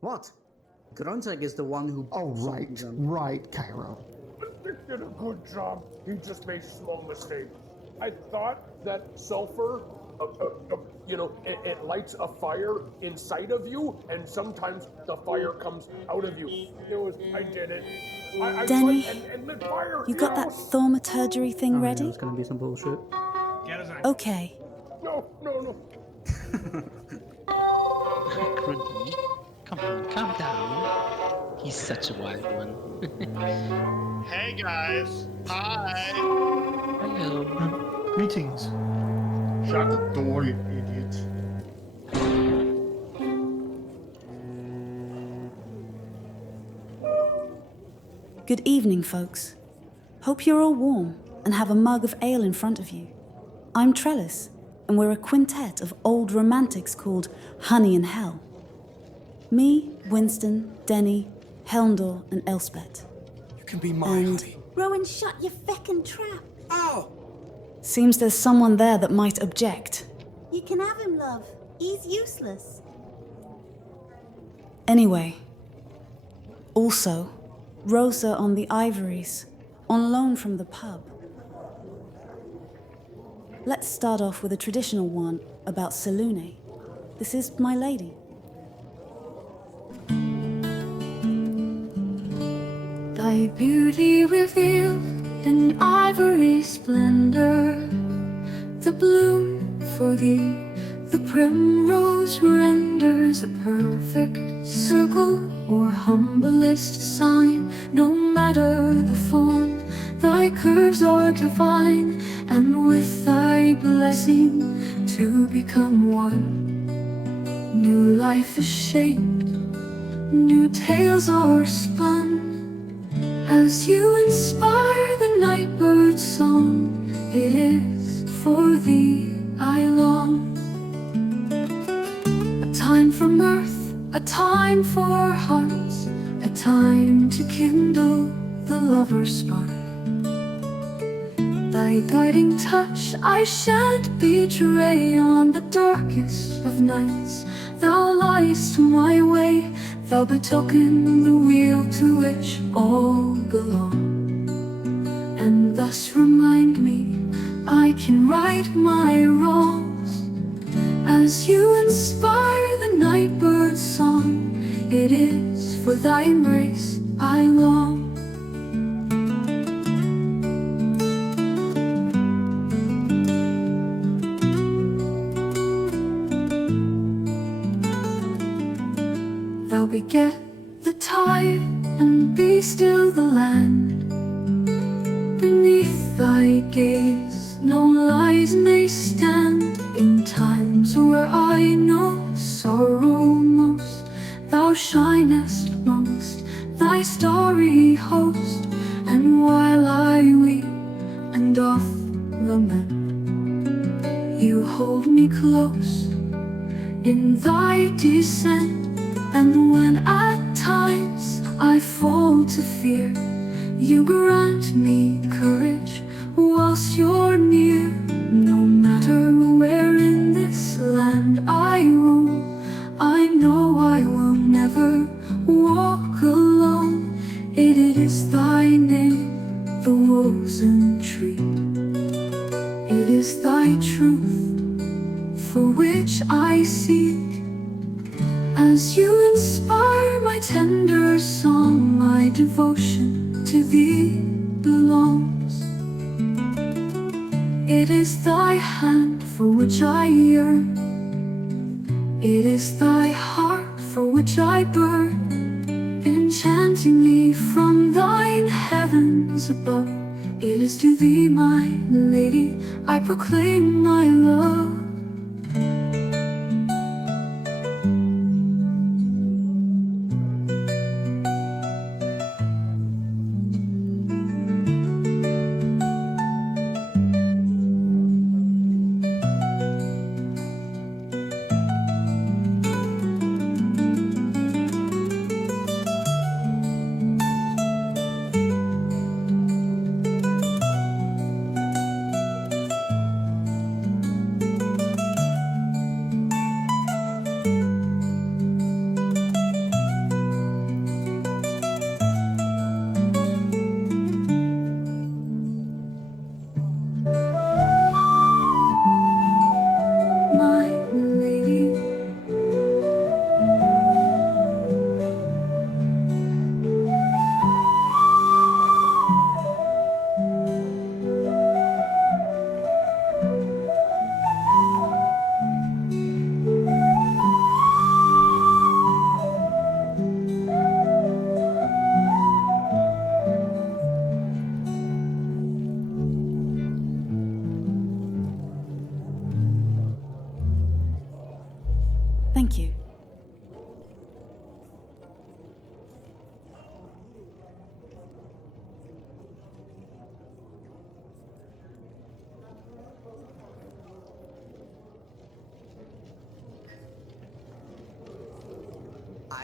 What? Gruntek is the one who... Oh, right, right, Kairo. Dick did a good job. He just made small mistakes. I thought that sulfur, it lights a fire inside of you, and sometimes the fire comes out of you. I did it. I Denny, and lit fire. you got that thaumaturgery thing Oh, ready? yeah, it's gonna be some bullshit. Okay. No. Grunty, come on, calm down. He's such a wild one. Hey guys! Hi! Hello. Greetings. Shut the door, you idiot. Good evening, folks. Hope you're all warm and have a mug of ale in front of you. I'm Trellis, and we're a quintet of old romantics called Honey and Hell. Me, Winston, Denny, Helmdor, and Elspeth. You can be my And- honey. Rowan, shut your feckin' trap. Ow! Seems there's someone there that might object. You can have him, love. He's useless. Anyway. Also, Rosa on the Ivories, on loan from the pub. Let's start off with a traditional one about Selûne. This is my lady. Thy beauty revealed in ivory splendor, the bloom for thee, the primrose renders a perfect circle or humblest sign. No matter the form, thy curves are divine, and with thy blessing to become one. New life is shaped, new tales are spun. As you inspire the nightbird's song, it is for thee I long. A time for mirth, a time for hearts, a time to kindle the lover's spark. Thy guiding touch I shan't betray on the darkest of nights. Thou lighst my way, thou betoken the wheel to which all belong. And thus remind me I can right my wrongs. As you inspire the nightbird's song, it is for thy embrace I long. Thou beget the tide and be still the land. Beneath thy gaze no lies may stand. In times where I know sorrow most, thou shinest most, thy starry host. And while I weep and oft lament, you hold me close in thy descent. And when at times I fall to fear, you grant me courage whilst you're near. No matter where in this land I roam, I know I will never walk alone. It is thy name, the woven tree. It is thy truth for which I seek. As you inspire my tender song, my devotion to thee belongs. It is thy hand for which I yearn. It is thy heart for which I burn, enchanting me from thine heavens above. It is to thee, my lady, I proclaim my love.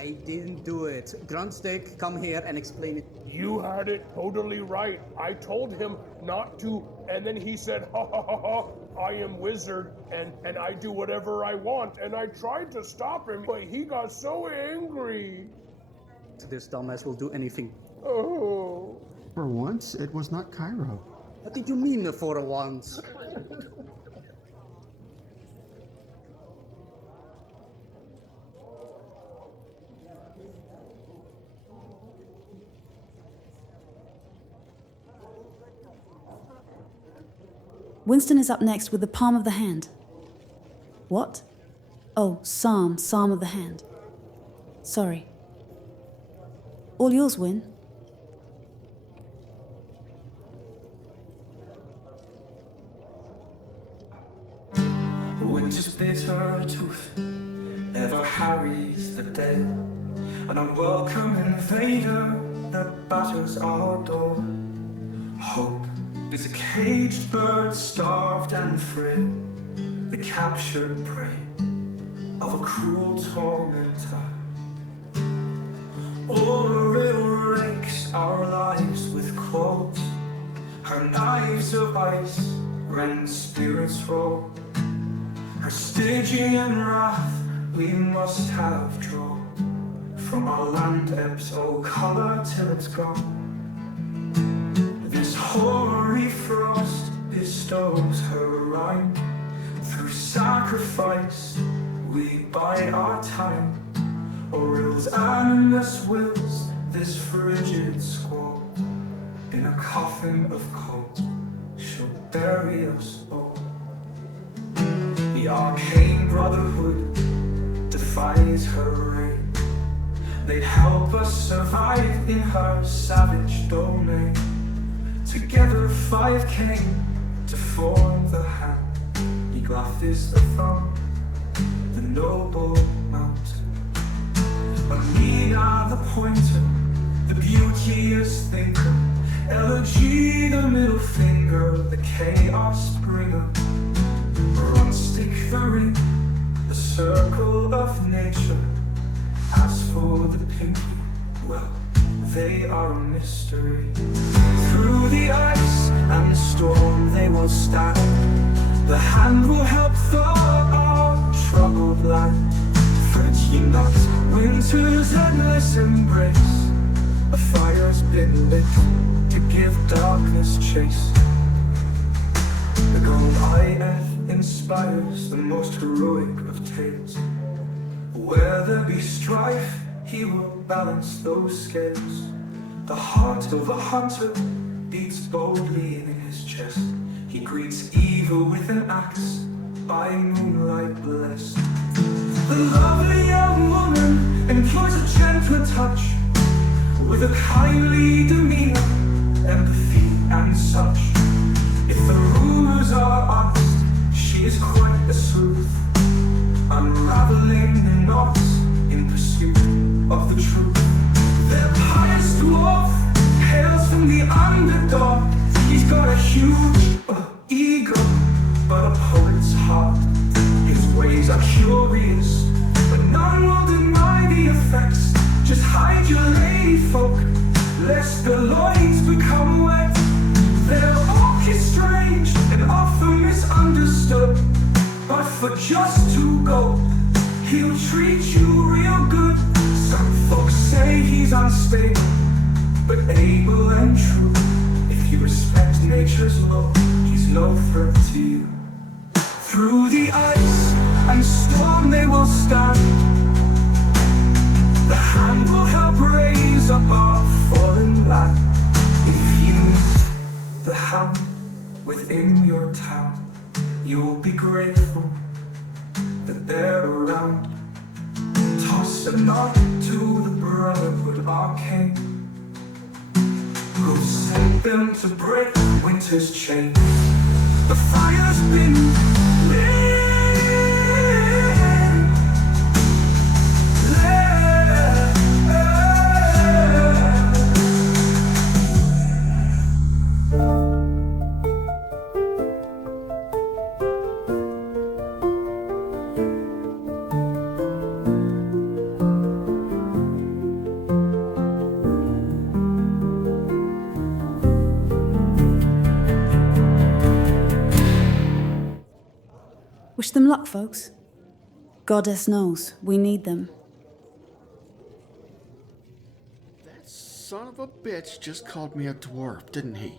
I didn't do it. Grunstick, come here and explain it. You had it totally right. I told him not to, and then he said, ha ha ha ha, I am wizard, and I do whatever I want, and I tried to stop him, but he got so angry. This dumbass will do anything. Oh. For once, it was not Kairo. What did you mean for once? Winston is up next with the palm of the hand. What? Oh, psalm of the hand. Sorry. All yours, Win. Winter's bitter tooth ever harries the dead, an unwelcome invader that batters our door. Hope is a caged bird, starved and frail, the captured prey of a cruel tormentor. Oriel rakes our lives with claws, her knives of ice rend spirits roll. Her Stygian wrath we must have drawn from our land ebbs, oh colour till it's gone. This hoary frost bestows her rhyme. Through sacrifice we buy our time. Oriel's animus wills this frigid squall. In a coffin of cold she'll bury us all. The Arcane Brotherhood defies her reign. They'd help us survive in her savage domain. Together 5 came to form the hand. Eglath is the thumb, the noble mountain. Amina the pointer, the beauteous thinker. Elegy the middle finger, the chaos bringer. Runstick the ring, the circle of nature. As for the pinky, well, they are a mystery. Through the ice and the storm they will stand. The hand will help thaw our troubled land. Fret ye not, winter's endless embrace. A fire's been lit to give darkness chase. The gold IF inspires the most heroic of tales. Where there be strife, he will balance those scales. The heart of a hunter beats boldly in his chest. He greets evil with an axe, by moonlight blessed. The lovely young woman employs a gentler touch, with a kindly demeanor, empathy and such. If the rumors are honest, she is quite a sleuth, unraveling the knots in pursuit of the truth. Their pious dwarf hails from the underdog. He's got a huge ego, but a poet's heart. His ways are curious, but none will deny the effects. Just hide your lady folk, lest the loins become wet. Their walk is strange and often misunderstood, but for just 2 gold, he'll treat you real good. Some folks say he's unstable, but able and true. If you respect nature's law, he's no threat to you. Through the ice and storm they will stand. The hand will help raise up our fallen land. If you meet the hand within your town, you'll be grateful that they're around. Toss a nod to the Brotherhood Arcane, who sent them to break winter's chain. The fire's been lit. Wish them luck, folks. Goddess knows we need them. That son of a bitch just called me a dwarf, didn't he?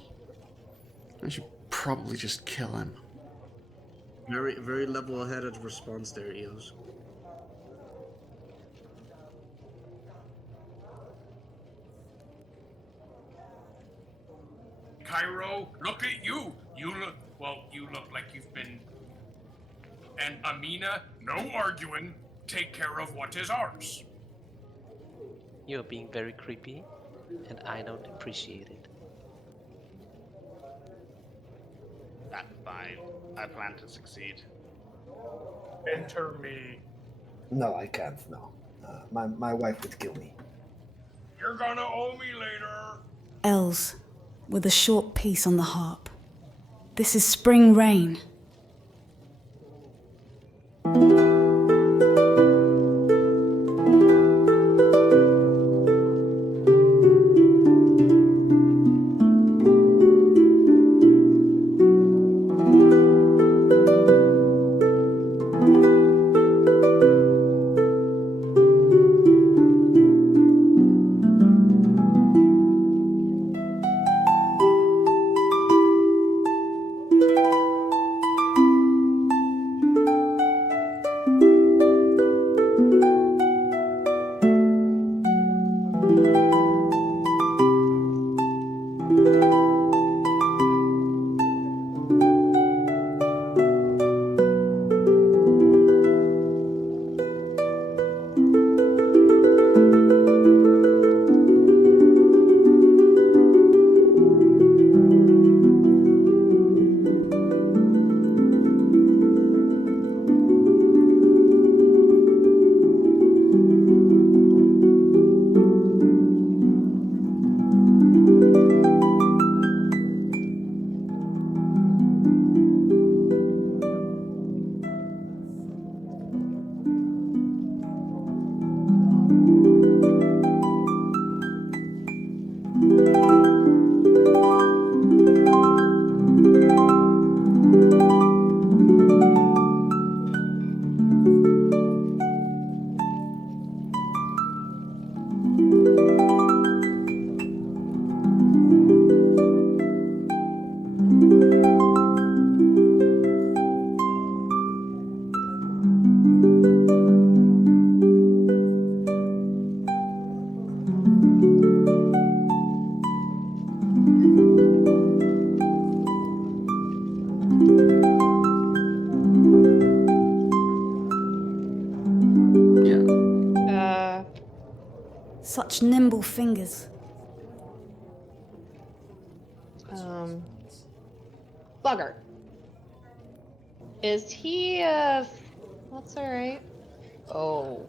I should probably just kill him. Very, very level-headed response there, Eos. Kairo, look at you! You look like you've been... And Amina, no arguing. Take care of what is ours. You're being very creepy, and I don't appreciate it. That's fine. I plan to succeed. Enter me. No, I can't, no. My wife would kill me. You're gonna owe me later. Els, with a short piece on the harp. This is Spring Rain. Such nimble fingers. Bugger. Is he that's alright. Oh.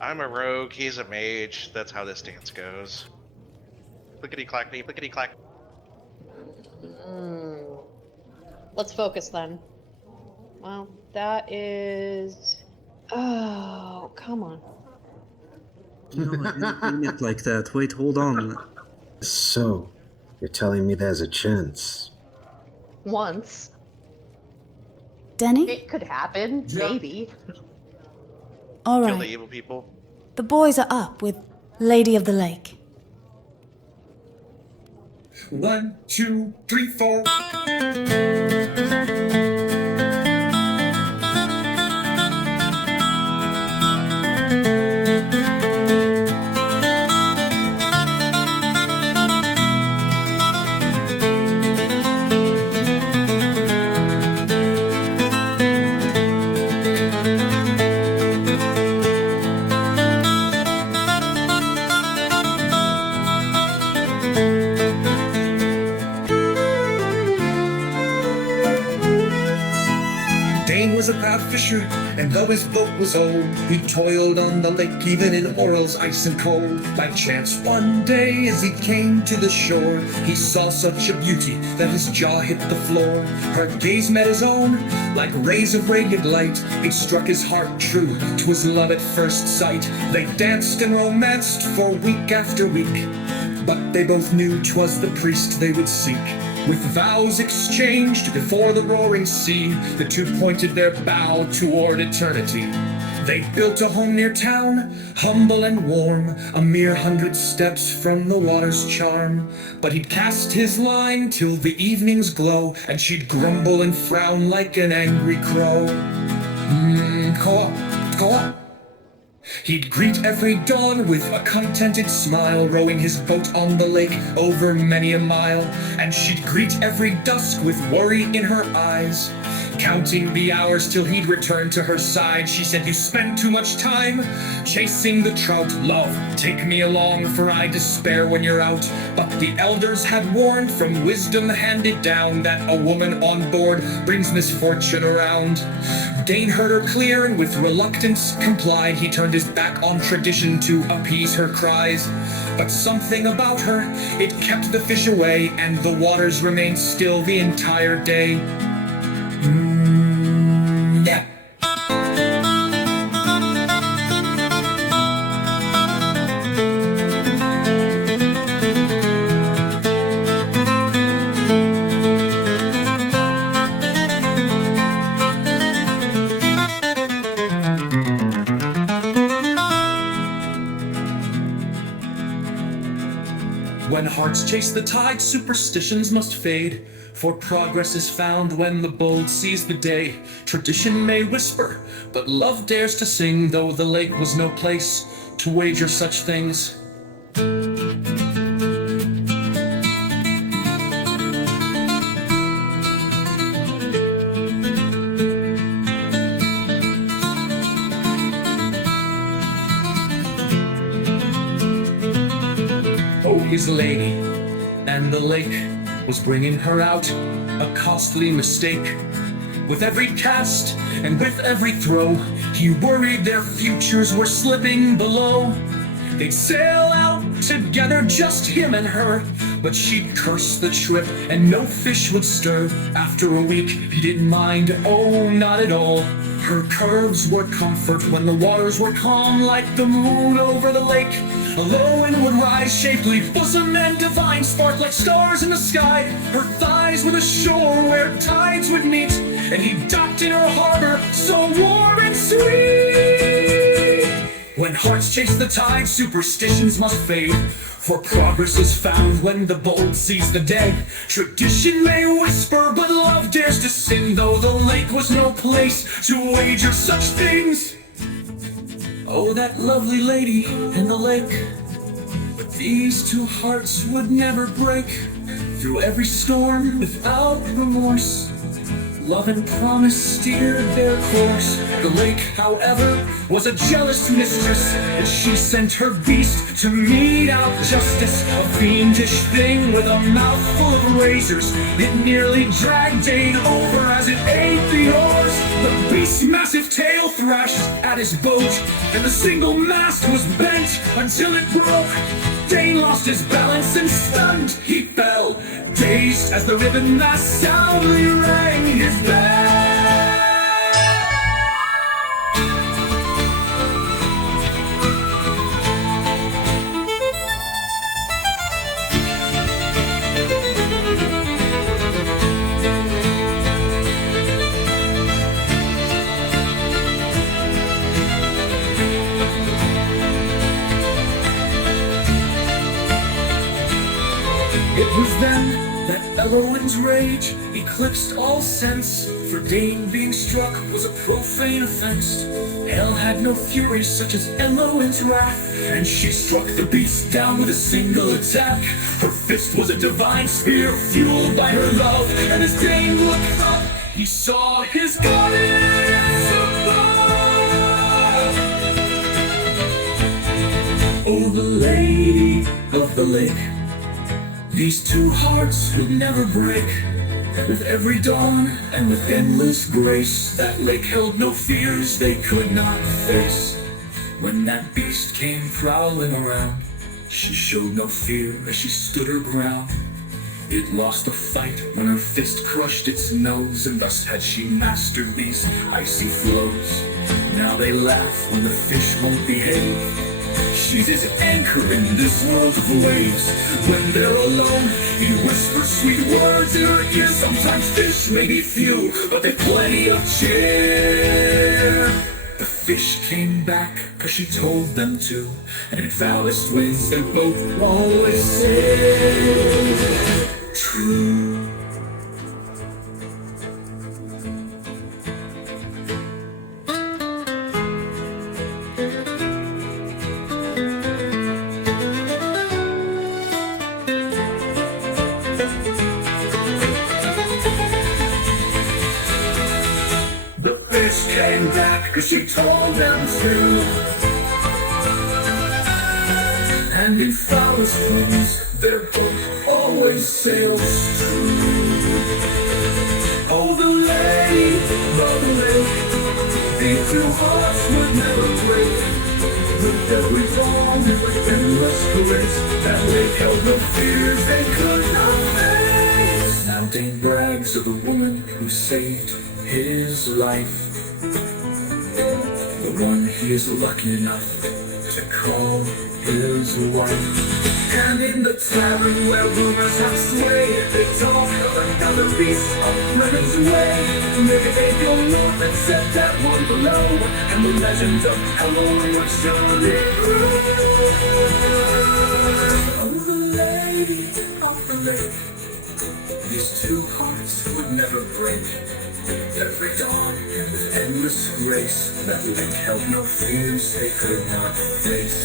I'm a rogue, he's a mage. That's how this dance goes. Clickety-clackety, clickety-clack. Let's focus then. Well, that is... Oh, come on. No, I didn't mean it like that. Wait, hold on. So, you're telling me there's a chance? Once. Denny? It could happen, maybe. All Kill the right. evil people. The boys are up with Lady of the Lake. 1, 2, 3, 4. Was a proud fisher, and though his boat was old, he toiled on the lake even in Oral's ice and cold. By chance one day as he came to the shore, he saw such a beauty that his jaw hit the floor. Her gaze met his own like rays of radiant light. It struck his heart true, 'twas love at first sight. They danced and romanced for week after week, but they both knew 'twas the priest they would seek. With vows exchanged before the roaring sea, the two pointed their bow toward eternity. They built a home near town, humble and warm, a mere 100 steps from the water's charm. But he'd cast his line till the evening's glow, and she'd grumble and frown like an angry crow. Go up. He'd greet every dawn with a contented smile, rowing his boat on the lake over many a mile. And she'd greet every dusk with worry in her eyes, counting the hours till he'd return to her side. She said, "You spend too much time chasing the trout. Love, take me along, for I despair when you're out." But the elders had warned from wisdom handed down that a woman on board brings misfortune around. Dane heard her clear and with reluctance complied. He turned his back on tradition to appease her cries. But something about her, it kept the fish away, and the waters remained still the entire day. Yeah. When hearts chase the tide, superstitions must fade, for progress is found when the bold seize the day. Tradition may whisper, but love dares to sing, though the lake was no place to wager such things. Oh, his lady, and the lake was bringing her out, a costly mistake. With every cast and with every throw, he worried their futures were slipping below. They'd sail out together, just him and her, but she'd curse the trip and no fish would stir. After a week, he didn't mind, oh, not at all. Her curves were comfort when the waters were calm, like the moon over the lake. A low wind would rise, shapely bosom and divine, spark like stars in the sky. Her thighs were the shore where tides would meet, and he docked in her harbor, so warm and sweet. When hearts chase the tide, superstitions must fade, for progress is found when the bold seize the day. Tradition may whisper, but love dares to sing, though the lake was no place to wager such things. Oh, that lovely lady and the lake, but these two hearts would never break. Through every storm without remorse, love and promise steered their course. The lake, however, was a jealous mistress, and she sent her beast to mete out justice. A fiendish thing with a mouth full of razors, it nearly dragged Dane over as it ate the oars. The beast's massive tail thrashed at his boat, and the single mast was bent until it broke. Dane lost his balance and stunned he fell, dazed as the ribbon mast soundly rang his bell. It was then that Selûne's rage eclipsed all sense, for Dane being struck was a profane offense. Hell had no fury such as Selûne's wrath, and she struck the beast down with a single attack. Her fist was a divine spear fueled by her love, and as Dane looked up, he saw his goddess above. Oh, the lady of the lake, these two hearts will never break. With every dawn and with endless grace, that lake held no fears they could not face. When that beast came prowling around, she showed no fear as she stood her ground. It lost the fight when her fist crushed its nose, and thus had she mastered these icy flows. Now they laugh when the fish won't behave. She's his anchor in this world of waves. When they're alone, he whispers sweet words in her ear. Sometimes fish may be few, but they've plenty of cheer. The fish came back, cause she told them to. And in foulest winds, they both always sailed true. Came back cause she told them to. And in foulest winds, their boat always sails true. Oh, the lady by the lake, these two hearts would never break. With every dawn there was endless grace. That lake held no fears they could not face. Now Dane brags of the woman who saved his life. The one he is lucky enough to call his wife. And in the tavern where rumors have swayed, they talk of another beast of Brennan's way. Maybe they go north and set that one below, and the legend of Selûne would surely grow. Oh, the lady of the lake, these two hearts would never break. Every dawn in this endless race, that lake held no fears they could not face.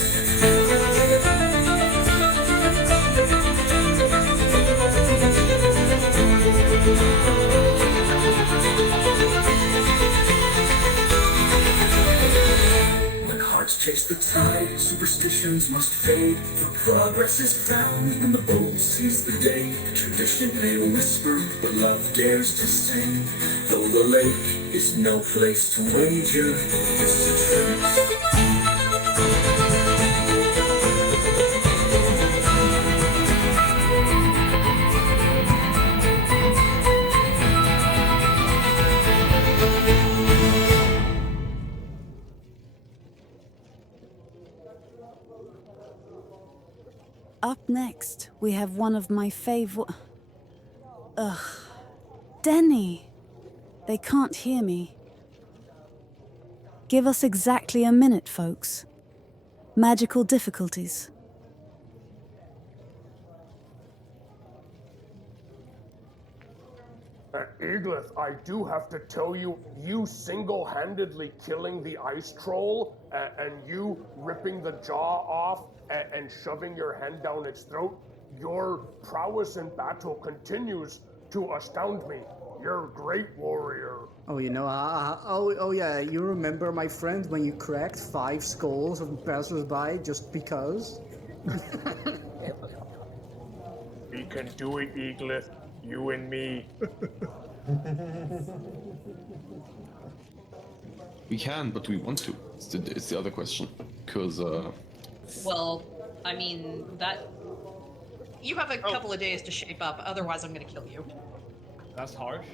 When hearts chase the tide, superstitions must fade. For progress is found when the bold sees the day. Tradition may whisper, but love dares to sing. Though the lake is no place to wager its truth. Up next, we have one of my favorite... Ugh. Denny! They can't hear me. Give us exactly a minute, folks. Magical difficulties. Eaglith, I do have to tell you, you single-handedly killing the ice troll, and you ripping the jaw off and shoving your hand down its throat, your prowess in battle continues to astound me. You're a great warrior. Oh, you know, oh yeah, you remember, my friend, when you cracked 5 skulls of passers-by just because? We can do it, Eaglith. You and me. We can, but we want to. It's the other question. Because, Well, I mean, that... You have a couple of days to shape up, otherwise I'm gonna kill you. That's harsh.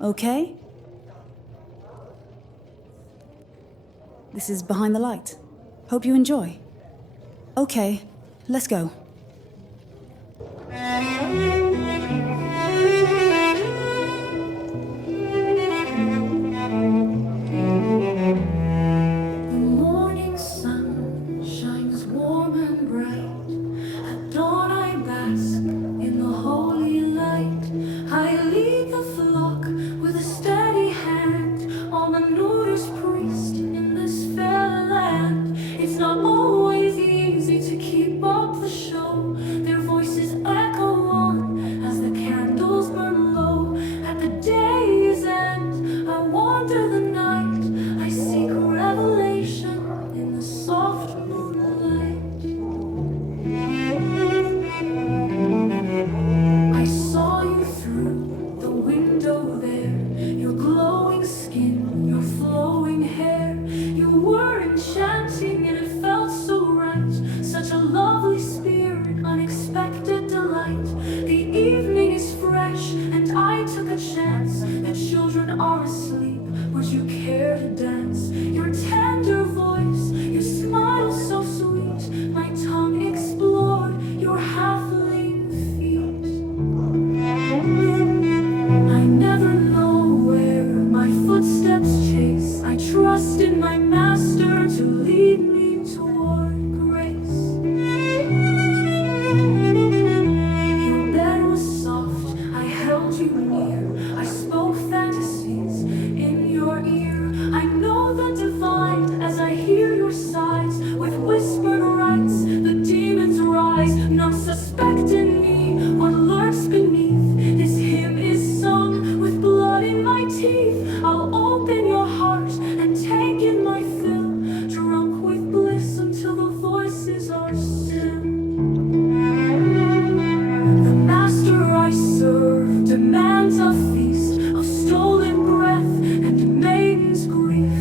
Okay? This is Behind the Light. Hope you enjoy. Okay, let's go. Morning sun shines warm and bright. At dawn I bask in the holy light. I lead the flock with a steady hand. I'm a notice priest in this fair land. It's not always easy to keep up the show. Their voices echo on as the candles burn low. At the day's end, I wander the night. I seek revelation in the soft moonlight. I saw you through the window there. Your glowing skin, your flowing hair. You were enchanting and it felt so right. Such a lovely spirit, unexpected delight. The evening is fresh and I took a chance. The children are asleep, would you care to dance? my master to lead me toward grace. Your bed was soft, I held you near, I spoke fantasies in your ear. I know the divine as I hear your sighs. With whispered rites, the demons rise, none suspecting me what lurks beneath. This hymn is sung with blood in my teeth. I'll open your heart and take in my fill, drunk with bliss until the voices are still. The master I serve demands a feast of stolen breath and maiden's grief.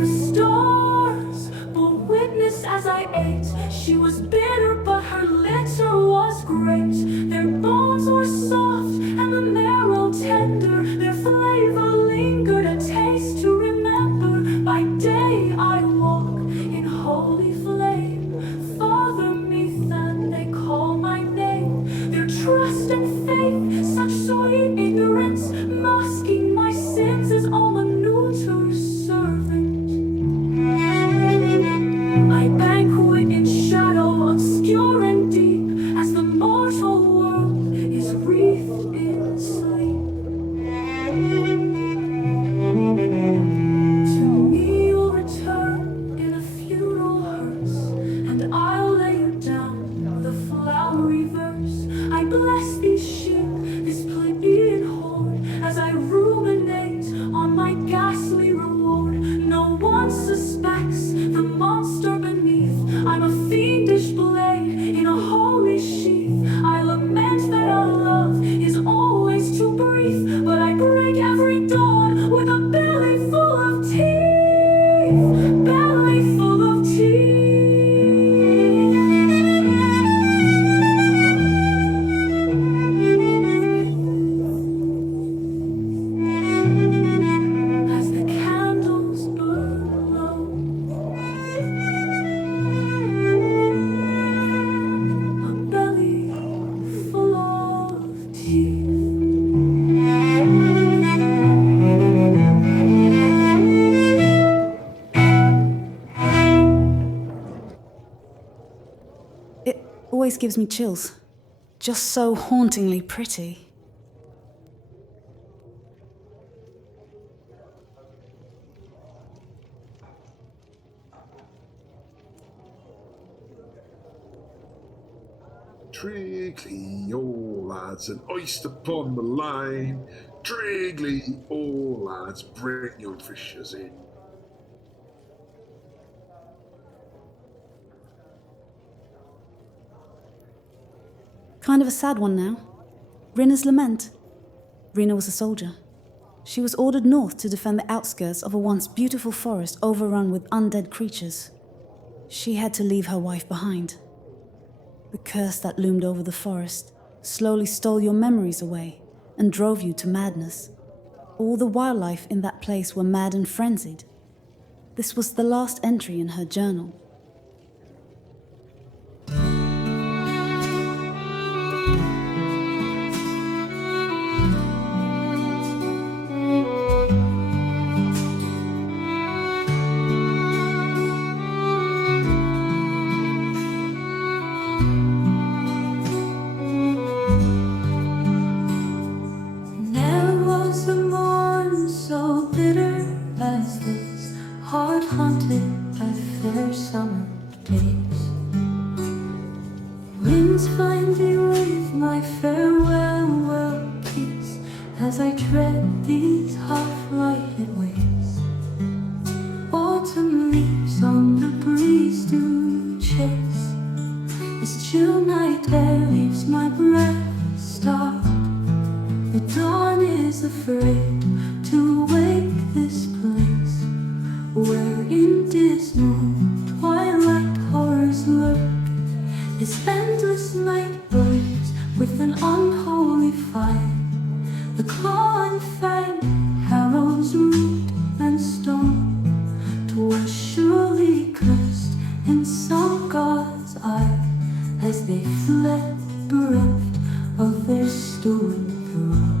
The stars bore witness as I ate. She was bitter, but her litter was great. Their bones were soft and the marrow tender. Their flavor lingered, a taste to remember. By day I walk in holy flame. Father Methan, they call my name. Their trust and faith, such sweet ignorance, masking my sins as all a neuter's servant. I banquet in shadow, obscure and deep, as the mortal world is wreathed in sleep. To me you'll return in a funeral hearse, and I'll lay you down the flowery verse. I bless these sheep, this plebeian horde, as I ruminate on my ghastly reward. No one suspects the monster beneath. I'm a fiendish blade in a holy sheath. I lament that our love is always too brief, but I break every dawn with a belly full of teeth. Belly full of teeth. As the candles burn low, a belly full of teeth. It always gives me chills. Just so hauntingly pretty. Triggly, all lads, and iced upon the line. Triggly, all lads, bring your fishers in. Kind of a sad one now. Rinna's lament. Rina was a soldier. She was ordered north to defend the outskirts of a once beautiful forest overrun with undead creatures. She had to leave her wife behind. The curse that loomed over the forest slowly stole your memories away and drove you to madness. All the wildlife in that place were mad and frenzied. This was the last entry in her journal. Never was the morn so bitter as this, hard haunted by fair summer days. Winds find me with my farewell well kiss as I tread these half-lighted ways. Autumn leaves on the breeze to chase. This chill night air leaves my breath stopped. The dawn is afraid to wake this place, where in dismal twilight horrors lurk. This endless night burns with an unholy fire. The claw and fang harrows root and stone. 'Twas surely cursed in some god's eye as they fled bereft of their stolen throne.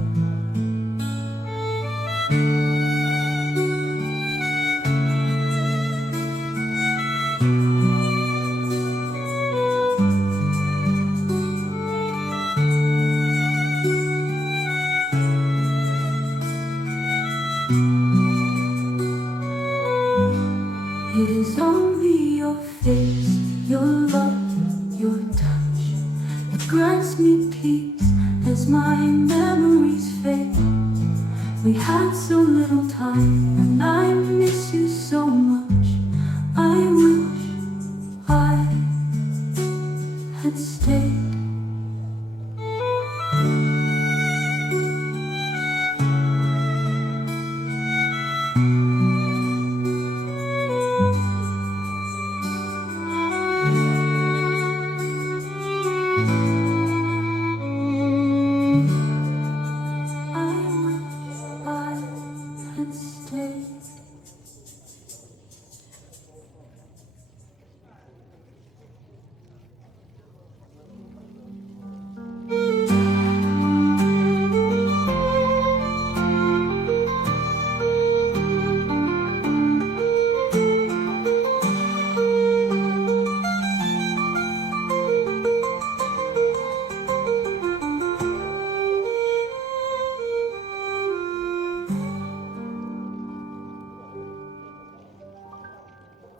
taste your love, your touch. It grants me peace as my memories fade. We had so little time, and I miss you so much. I wish I had stayed.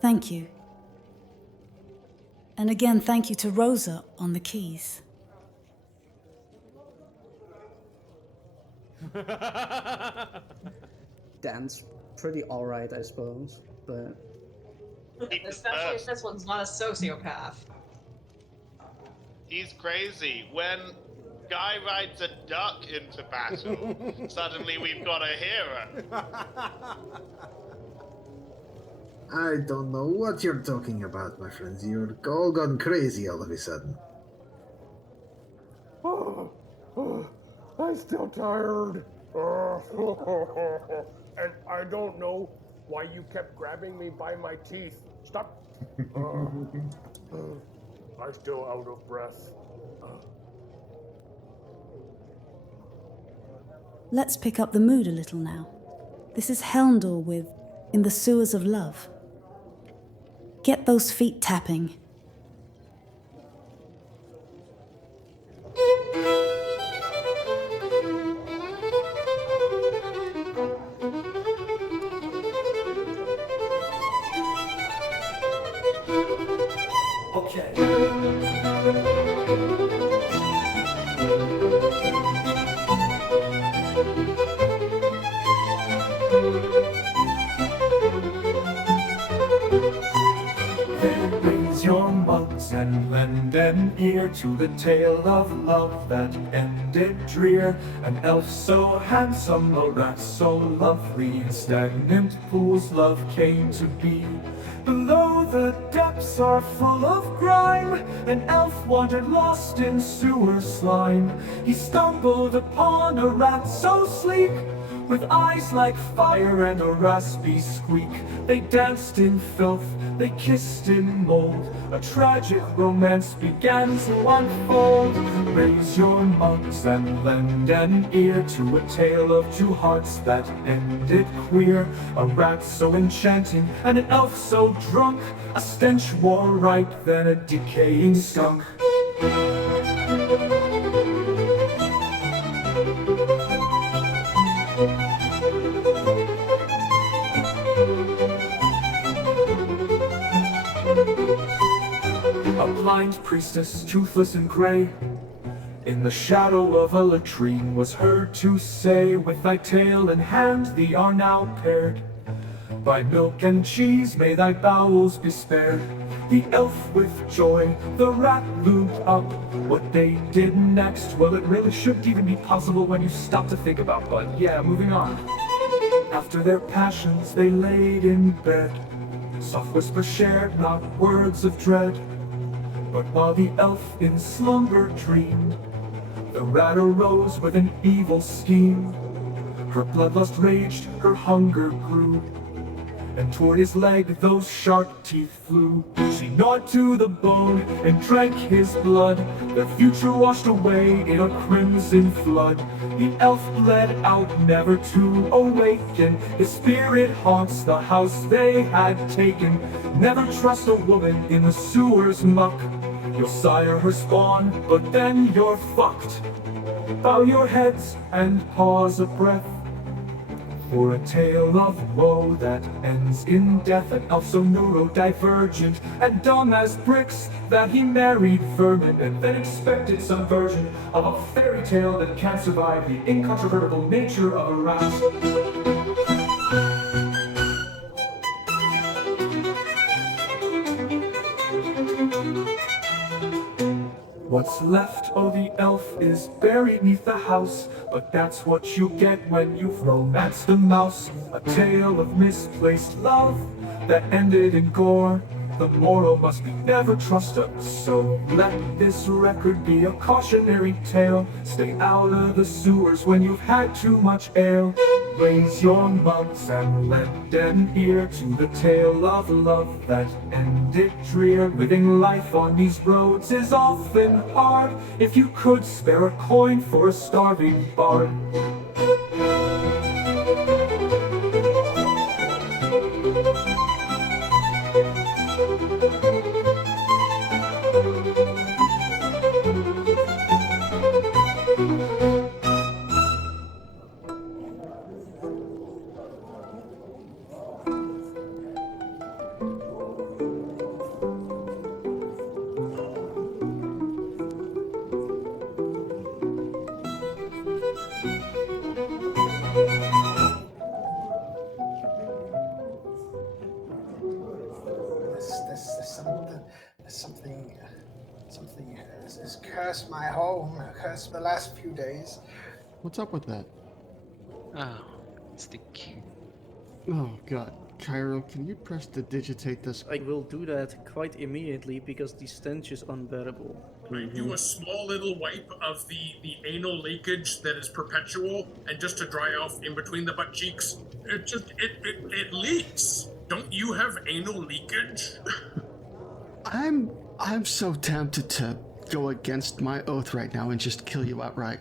Thank you. And again, thank you to Rosa on the keys. Dan's pretty alright, I suppose, but... Especially if this one's not a sociopath. He's crazy. When Guy rides a duck into battle, suddenly we've got a hero. I don't know what you're talking about, my friends. You're all gone crazy all of a sudden. I'm still tired. And I don't know why you kept grabbing me by my teeth. Stop. I'm still out of breath. Let's pick up the mood a little now. This is Helmdor with In the Sewers of Love. Get those feet tapping. Raise your mugs and lend an ear to the tale of love that ended drear. An elf so handsome, a rat so lovely, in stagnant pools love came to be. Below the depths are full of grime, an elf wandered lost in sewer slime. He stumbled upon a rat so sleek, with eyes like fire and a raspy squeak. They danced in filth, they kissed in mold. A tragic romance began to unfold. Raise your mugs and lend an ear to a tale of two hearts that ended queer. A rat so enchanting and an elf so drunk, a stench more ripe than a decaying skunk. A blind priestess, toothless and gray, in the shadow of a latrine was heard to say, with thy tail and hand thee are now paired. By milk and cheese may thy bowels be spared. The elf with joy, the rat loomed up. What they did next, well, it really shouldn't even be possible when you stop to think about, but yeah, moving on. After their passions they laid in bed, soft whispers shared, not words of dread. But while the elf in slumber dreamed, the rat arose with an evil scheme. Her bloodlust raged, her hunger grew, and toward his leg those sharp teeth flew. She gnawed to the bone and drank his blood. The future washed away in a crimson flood. The elf bled out, never to awaken. His spirit haunts the house they had taken. Never trust a woman in the sewer's muck. You'll sire her spawn, but then you're fucked. Bow your heads and pause a breath. for a tale of woe that ends in death. An elf so neurodivergent and dumb as bricks that he married vermin and then expected some version of a fairy tale that can't survive the incontrovertible nature of a rat. What's left of the elf is buried neath the house, but that's what you get when you've romanced a mouse. A tale of misplaced love that ended in gore. The moral must be never trust us, so let this record be a cautionary tale. Stay out of the sewers when you've had too much ale. Raise your mugs and lend an ear to the tale of love that ended drear. Living life on these roads is often hard. If you could spare a coin for a starving bard. Something has cursed my home, cursed the last few days. What's up with that? Oh, it's the key. Oh god. Kairo, can you prestidigitate this? I will do that quite immediately because the stench is unbearable. I do a small little wipe of the anal leakage that is perpetual, and just to dry off in between the butt cheeks, it leaks. Don't you have anal leakage? I'm so tempted to go against my oath right now and just kill you outright.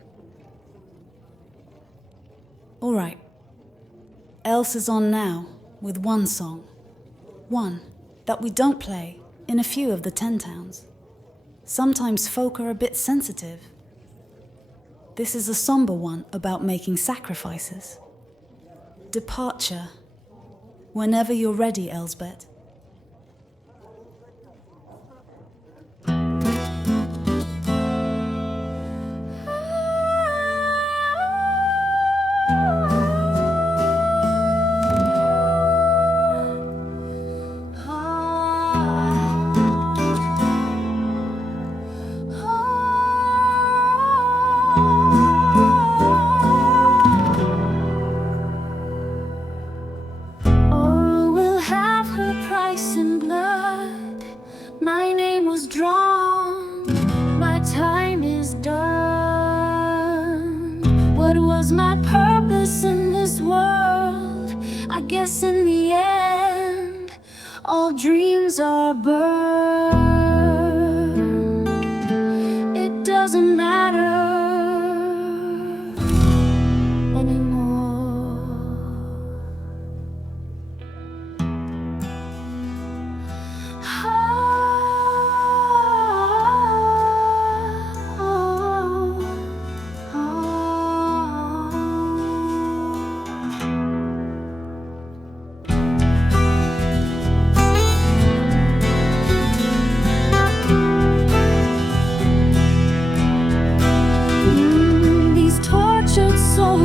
Alright. Else is on now, with one song. One that we don't play in a few of the 10 towns. Sometimes folk are a bit sensitive. This is a somber one about making sacrifices. Departure. Whenever you're ready, Elsbeth. In the end, all dreams are burned. It doesn't matter anymore.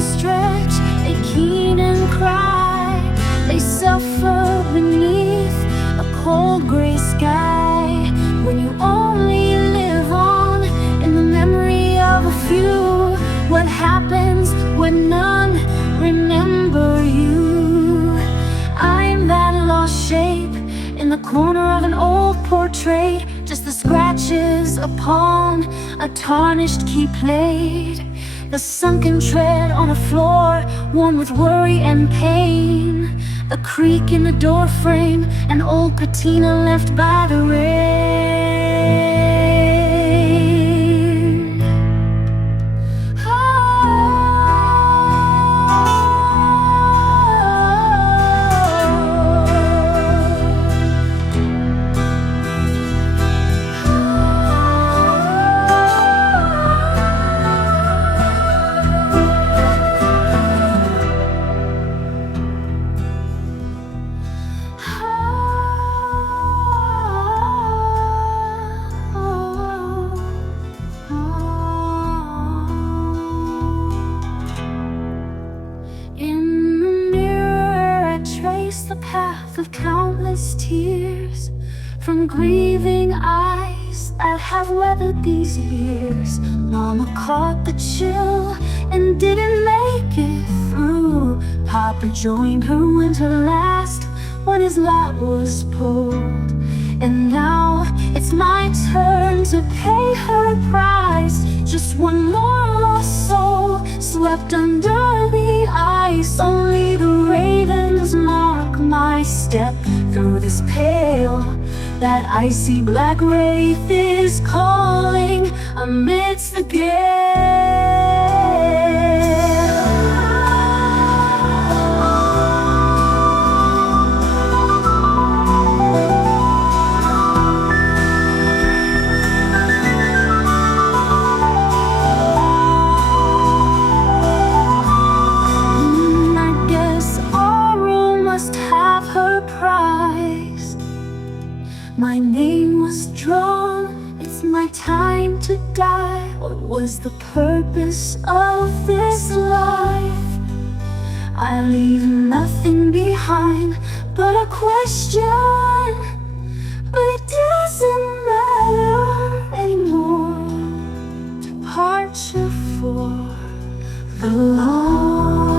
Stretch, they keen and cry. They suffer beneath a cold gray sky. When you only live on in the memory of a few, what happens when none remember you? I'm that lost shape in the corner of an old portrait, just the scratches upon a tarnished key plate. The sunken tread on a floor, worn with worry and pain. The creak in the door frame, an old patina left by the rain. path of countless tears from grieving eyes that have weathered these years. Mama caught the chill and didn't make it through. Papa joined her winter last when his lot was pulled. And now it's my turn to pay her price. Just one more lost soul swept under the ice. Only the ravens mark my step through this pale. That icy black wraith is calling amidst the gale. My name was drawn, it's my time to die. What was the purpose of this life? I leave nothing behind but a question. But it doesn't matter anymore. Departure for the Lord.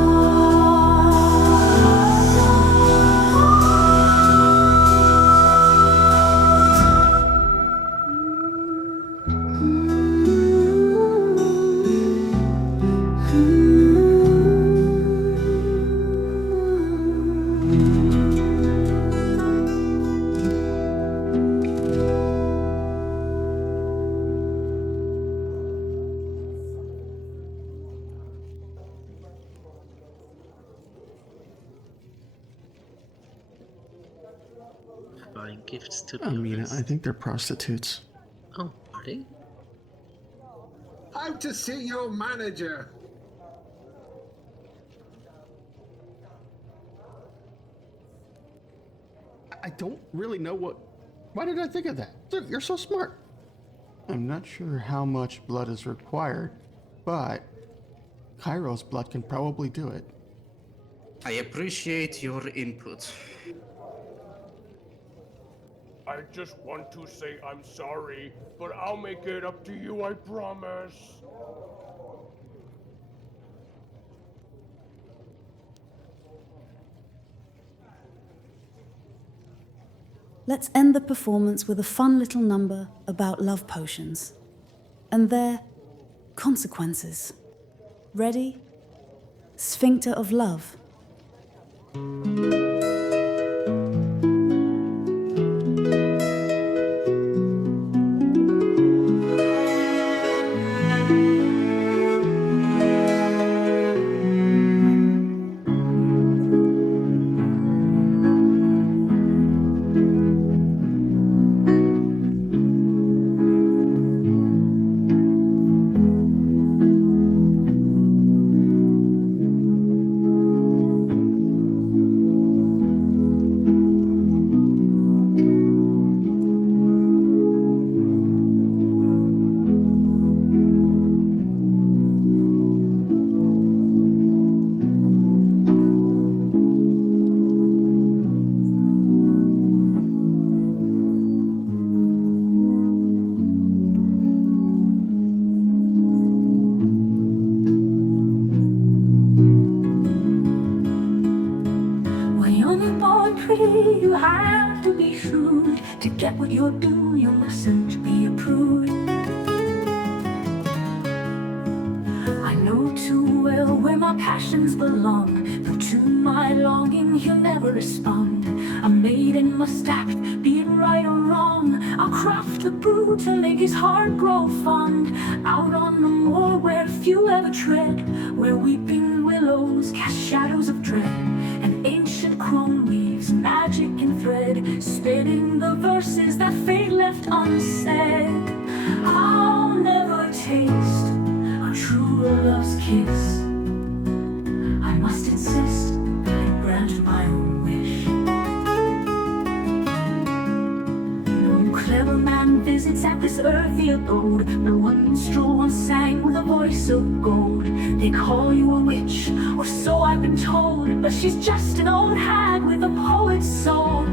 Buying gifts to I mean, people. I think they're prostitutes. Oh, are they? How to see your manager? I don't really know what... Why did I think of that? Look, you're so smart. I'm not sure how much blood is required, but Kairo's blood can probably do it. I appreciate your input. I just want to say I'm sorry, but I'll make it up to you, I promise. Let's end the performance with a fun little number about love potions and their consequences. Ready? Sphincter of Love. You have to be shrewd. To get what you're due, you mustn't be a prude. I know too well where my passions belong, but to my longing he'll never respond. A maiden must act, be it right or wrong. I'll craft a brew to make his heart grow fond. Out on the moor where few ever tread, where weeping willows cast shadows of dread, and ancient crone weaves magic in thread, spinning the verses that fate left unsaid. I'll never taste a true love's kiss. I must insist and grant my own wish. No clever man visits at this earthy abode. The minstrel once sang with a voice of gold. They call you a witch, or so I've been told, but she's just an old hag with a poet's soul.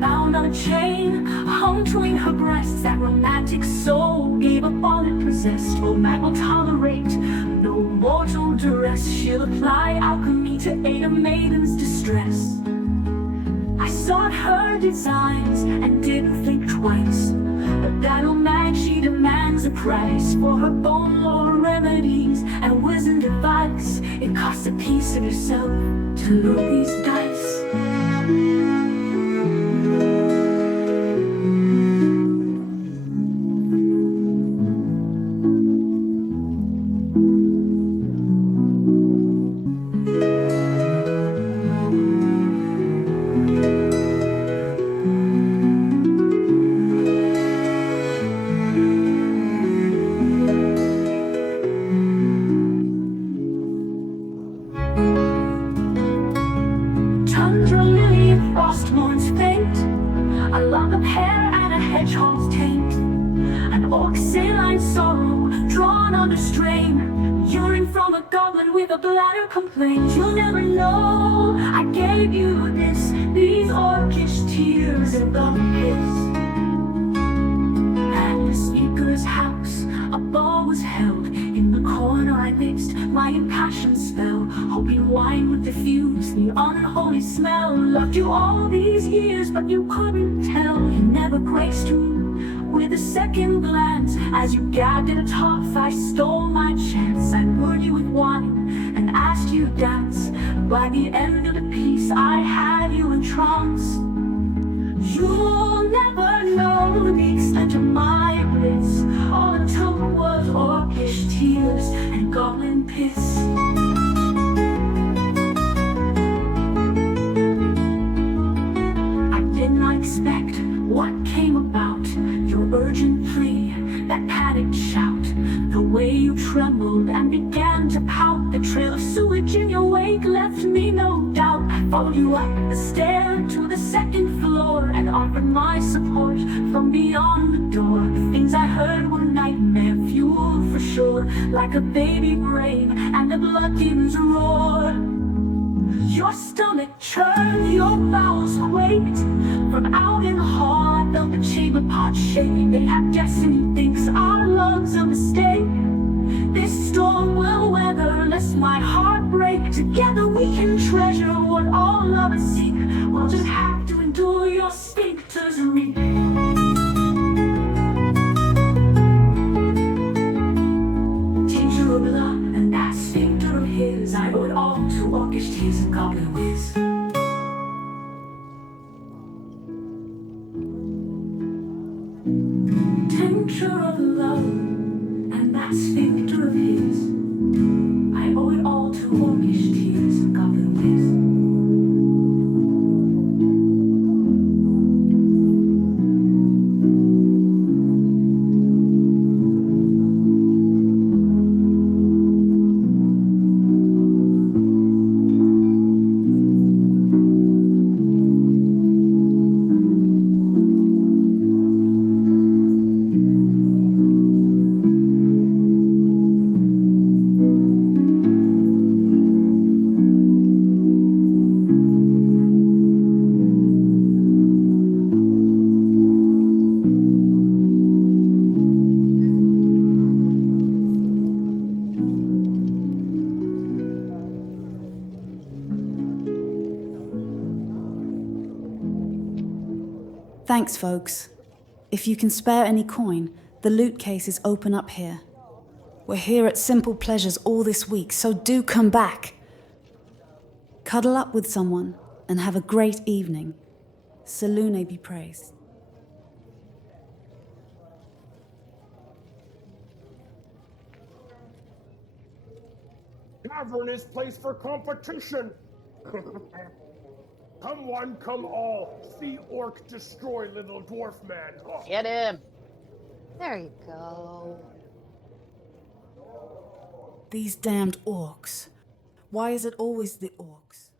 Bound on a chain, hung between her breasts, that romantic soul gave up all it possessed. Oh, man will tolerate no mortal duress. She'll apply alchemy to aid a maiden's distress. I sought her designs and didn't think twice, but that old mag, she demands a price for her bone lore remedies and wisdom advice. It costs a piece of yourself to roll these dice. Tundra lily and frostmourn's faint, a lock of hair and a hedgehog's taint, an orc saline sorrow drawn under strain, urine from a goblin with a bladder complaint. You'll never know I gave you these orcish tears and the kiss. At the speaker's house, a ball was held. In the corner I mixed my impassioned spell, hoping wine would diffuse the unholy smell. Loved you all these years, but you couldn't tell. You never graced me with a second glance. As you gagged at a tough, I stole my chance. I lured you with wine and asked you to dance. By the end of the piece, I had you in trance. You'll never know the extent of my bliss. All it took was orcish tears and goblin piss. I did not expect what came about. Your urgent plea, that panicked shout, the way you trembled and began to pout. The trail of sewage in your wake left me no doubt. I followed you up the stair to the second floor and offered my support from beyond the door. The things I heard were nightmare fuel for sure, like a baby brave and the blood demons roar. Your stomach churned, your bowels quaked. From out in the hall I felt the chamber pot shake. Mayhap destiny thinks our love's a mistake. This storm will weather lest my heart break. Together we can treasure what all lovers seek. We'll just have to endure your sphincters reek. Tincture of love and that sphincter of his, I owe it all to orcish tears and goblin whiz. Tincture of love and that sphincter of his, I owe it all to orcish tears and goblin whiz. Thanks, folks. If you can spare any coin, the loot case is open up here. We're here at Simple Pleasures all this week, so do come back. Cuddle up with someone and have a great evening. Selûne be praised. Tavern is place for competition. Come one, come all. See orc destroy little dwarf man. Oh. Get him. There you go. These damned orcs. Why is it always the orcs?